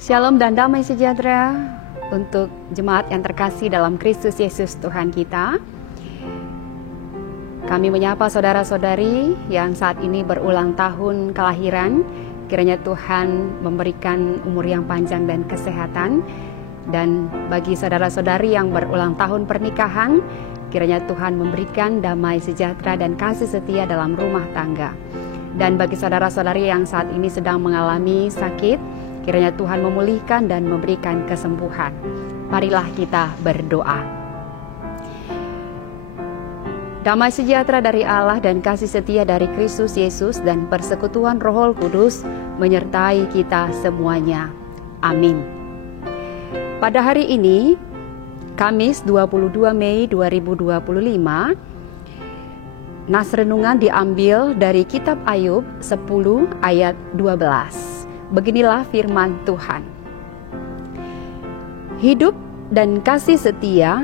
Shalom dan damai sejahtera untuk jemaat yang terkasih dalam Kristus Yesus Tuhan kita. Kami menyapa saudara-saudari yang saat ini berulang tahun kelahiran. Kiranya Tuhan memberikan umur yang panjang dan kesehatan. Dan bagi saudara-saudari yang berulang tahun pernikahan, kiranya Tuhan memberikan damai sejahtera dan kasih setia dalam rumah tangga. Dan bagi saudara-saudari yang saat ini sedang mengalami sakit, kiranya Tuhan memulihkan dan memberikan kesembuhan. Marilah kita berdoa. Damai sejahtera dari Allah dan kasih setia dari Kristus Yesus dan persekutuan Roh Kudus menyertai kita semuanya. Amin. Pada hari ini, Kamis 22 Mei 2025, nas renungan diambil dari kitab Ayub 10 ayat 12. Beginilah firman Tuhan. Hidup dan kasih setia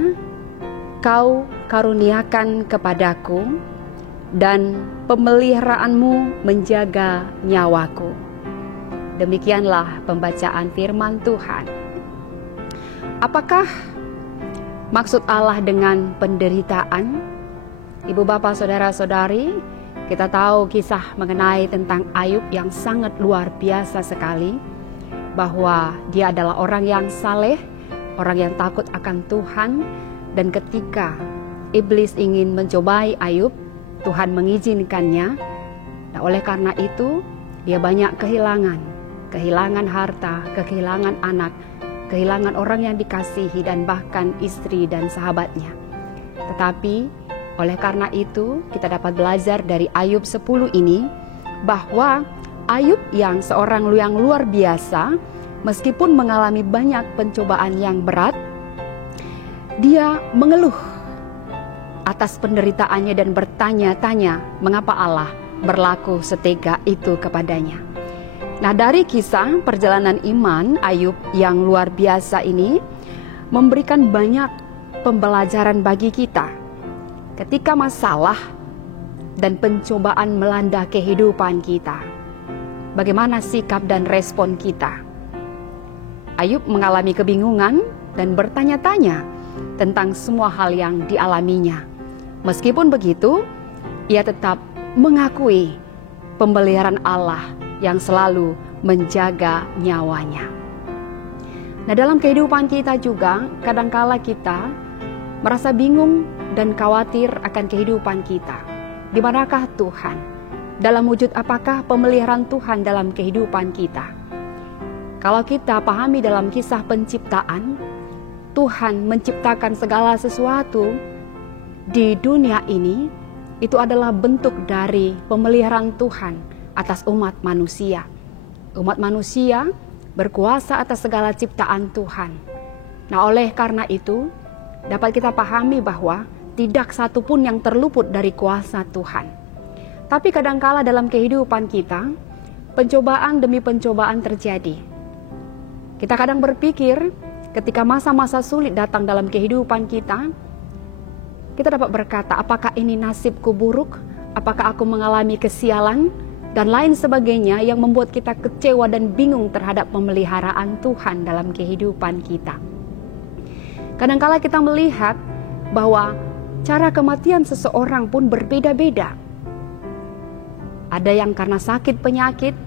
Kau karuniakan kepadaku, dan pemeliharaanmu menjaga nyawaku. Demikianlah pembacaan firman Tuhan. Apakah maksud Allah dengan penderitaan? Ibu bapak saudara-saudari, kita tahu kisah mengenai tentang Ayub yang sangat luar biasa sekali, bahwa dia adalah orang yang saleh, orang yang takut akan Tuhan, dan ketika iblis ingin mencobai Ayub, Tuhan mengizinkannya. Nah, oleh karena itu, dia banyak kehilangan harta, kehilangan anak, kehilangan orang yang dikasihi, dan bahkan istri dan sahabatnya. Tetapi oleh karena itu, kita dapat belajar dari Ayub 10 ini, bahwa Ayub yang seorang yang luar biasa, meskipun mengalami banyak pencobaan yang berat, dia mengeluh atas penderitaannya dan bertanya-tanya mengapa Allah berlaku setega itu kepadanya. Nah, dari kisah perjalanan iman Ayub yang luar biasa ini memberikan banyak pembelajaran bagi kita. Ketika masalah dan pencobaan melanda kehidupan kita, bagaimana sikap dan respon kita? Ayub mengalami kebingungan dan bertanya-tanya tentang semua hal yang dialaminya. Meskipun begitu, ia tetap mengakui pemeliharaan Allah yang selalu menjaga nyawanya. Nah, dalam kehidupan kita juga, kadangkala kita merasa bingung dan khawatir akan kehidupan kita. Di manakah Tuhan? Dalam wujud apakah pemeliharaan Tuhan dalam kehidupan kita? Kalau kita pahami dalam kisah penciptaan, Tuhan menciptakan segala sesuatu di dunia ini, itu adalah bentuk dari pemeliharaan Tuhan atas umat manusia. Umat manusia berkuasa atas segala ciptaan Tuhan. Nah, oleh karena itu, dapat kita pahami bahwa tidak satu pun yang terluput dari kuasa Tuhan. Tapi kadangkala dalam kehidupan kita, pencobaan demi pencobaan terjadi. Kita kadang berpikir, ketika masa-masa sulit datang dalam kehidupan kita dapat berkata, apakah ini nasibku buruk? Apakah aku mengalami kesialan? Dan lain sebagainya yang membuat kita kecewa dan bingung terhadap pemeliharaan Tuhan dalam kehidupan kita. Kadangkala kita melihat bahwa cara kematian seseorang pun berbeda-beda. Ada yang karena sakit penyakit,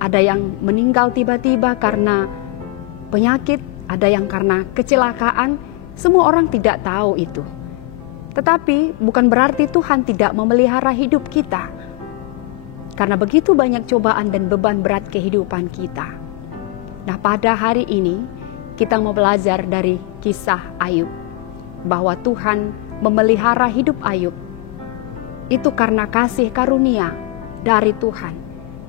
ada yang meninggal tiba-tiba karena penyakit, ada yang karena kecelakaan. Semua orang tidak tahu itu. Tetapi bukan berarti Tuhan tidak memelihara hidup kita. Karena begitu banyak cobaan dan beban berat kehidupan kita. Nah, pada hari ini kita mau belajar dari kisah Ayub, bahwa Tuhan memelihara hidup Ayub itu karena kasih karunia dari Tuhan.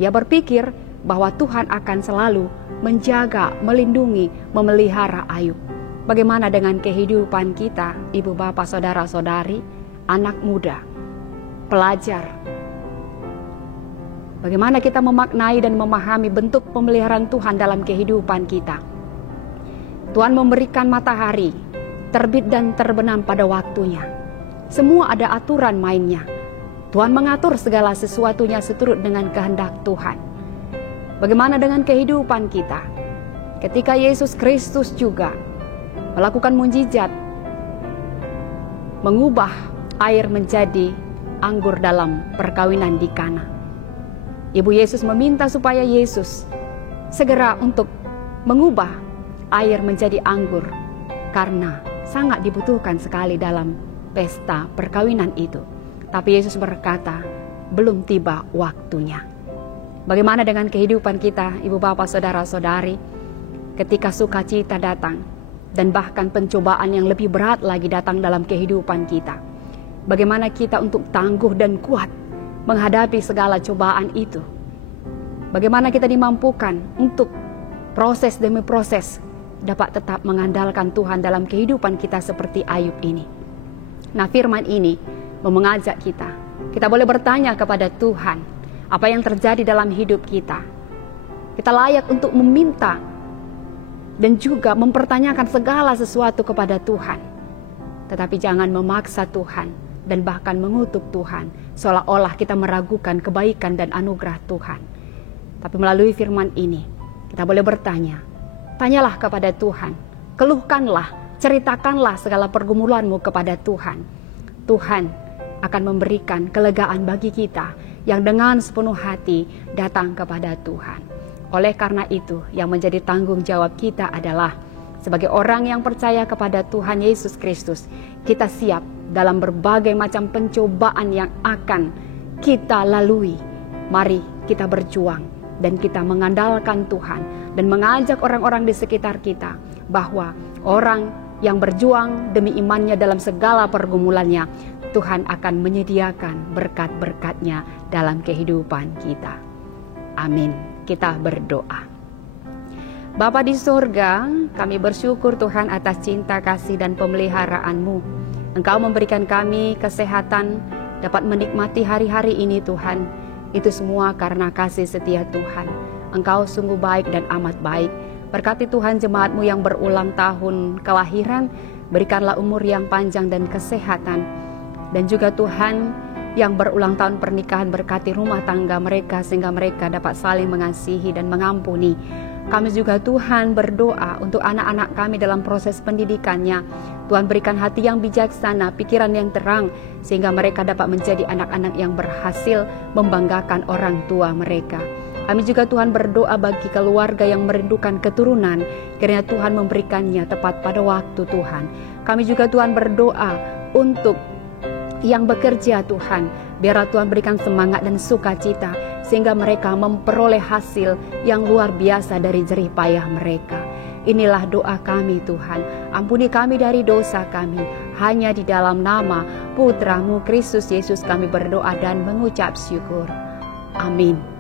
Dia berpikir bahwa Tuhan akan selalu menjaga, melindungi, memelihara Ayub. Bagaimana dengan kehidupan kita, ibu bapak, saudara-saudari, anak muda, pelajar? Bagaimana kita memaknai dan memahami bentuk pemeliharaan Tuhan dalam kehidupan kita? Tuhan memberikan matahari, terbit dan terbenam pada waktunya. Semua ada aturan mainnya. Tuhan mengatur segala sesuatunya seturut dengan kehendak Tuhan. Bagaimana dengan kehidupan kita? ketika Yesus Kristus juga melakukan mukjizat, mengubah air menjadi anggur dalam perkawinan di Kana. Ibu Yesus meminta supaya Yesus segera untuk mengubah air menjadi anggur, karena sangat dibutuhkan sekali dalam pesta perkawinan itu. Tapi Yesus berkata, belum tiba waktunya. Bagaimana dengan kehidupan kita, ibu bapak, saudara-saudari, ketika sukacita datang dan bahkan pencobaan yang lebih berat lagi datang dalam kehidupan kita? Bagaimana kita untuk tangguh dan kuat menghadapi segala cobaan itu? Bagaimana kita dimampukan untuk proses demi proses dapat tetap mengandalkan Tuhan dalam kehidupan kita seperti Ayub ini? Nah, firman ini mengajak kita boleh bertanya kepada Tuhan, apa yang terjadi dalam hidup kita. Kita layak untuk meminta dan juga mempertanyakan segala sesuatu kepada Tuhan. Tetapi jangan memaksa Tuhan dan bahkan mengutuk Tuhan, seolah-olah kita meragukan kebaikan dan anugerah Tuhan. Tapi melalui firman ini, kita boleh bertanya, tanyalah kepada Tuhan, keluhkanlah, ceritakanlah segala pergumulanmu kepada Tuhan. Tuhan akan memberikan kelegaan bagi kita yang dengan sepenuh hati datang kepada Tuhan. Oleh karena itu, yang menjadi tanggung jawab kita adalah sebagai orang yang percaya kepada Tuhan Yesus Kristus, kita siap dalam berbagai macam pencobaan yang akan kita lalui. Mari kita berjuang dan kita mengandalkan Tuhan dan mengajak orang-orang di sekitar kita bahwa orang yang berjuang demi imannya dalam segala pergumulannya, Tuhan akan menyediakan berkat-berkat-Nya dalam kehidupan kita. Amin. Kita berdoa. Bapa di surga, kami bersyukur Tuhan atas cinta kasih dan pemeliharaan-Mu. Engkau memberikan kami kesehatan, dapat menikmati hari-hari ini Tuhan. Itu semua karena kasih setia Tuhan. Engkau sungguh baik dan amat baik. Berkati Tuhan jemaat-Mu yang berulang tahun kelahiran, berikanlah umur yang panjang dan kesehatan. Dan juga Tuhan yang berulang tahun pernikahan, berkati rumah tangga mereka sehingga mereka dapat saling mengasihi dan mengampuni. Kami juga Tuhan berdoa untuk anak-anak kami dalam proses pendidikannya. Tuhan berikan hati yang bijaksana, pikiran yang terang, sehingga mereka dapat menjadi anak-anak yang berhasil membanggakan orang tua mereka. Kami juga Tuhan berdoa bagi keluarga yang merindukan keturunan, kiranya Tuhan memberikannya tepat pada waktu Tuhan. Kami juga Tuhan berdoa untuk yang bekerja Tuhan, biarlah Tuhan berikan semangat dan sukacita sehingga mereka memperoleh hasil yang luar biasa dari jerih payah mereka. Inilah doa kami Tuhan, ampuni kami dari dosa kami, hanya di dalam nama Putra-Mu Kristus Yesus kami berdoa dan mengucap syukur. Amin.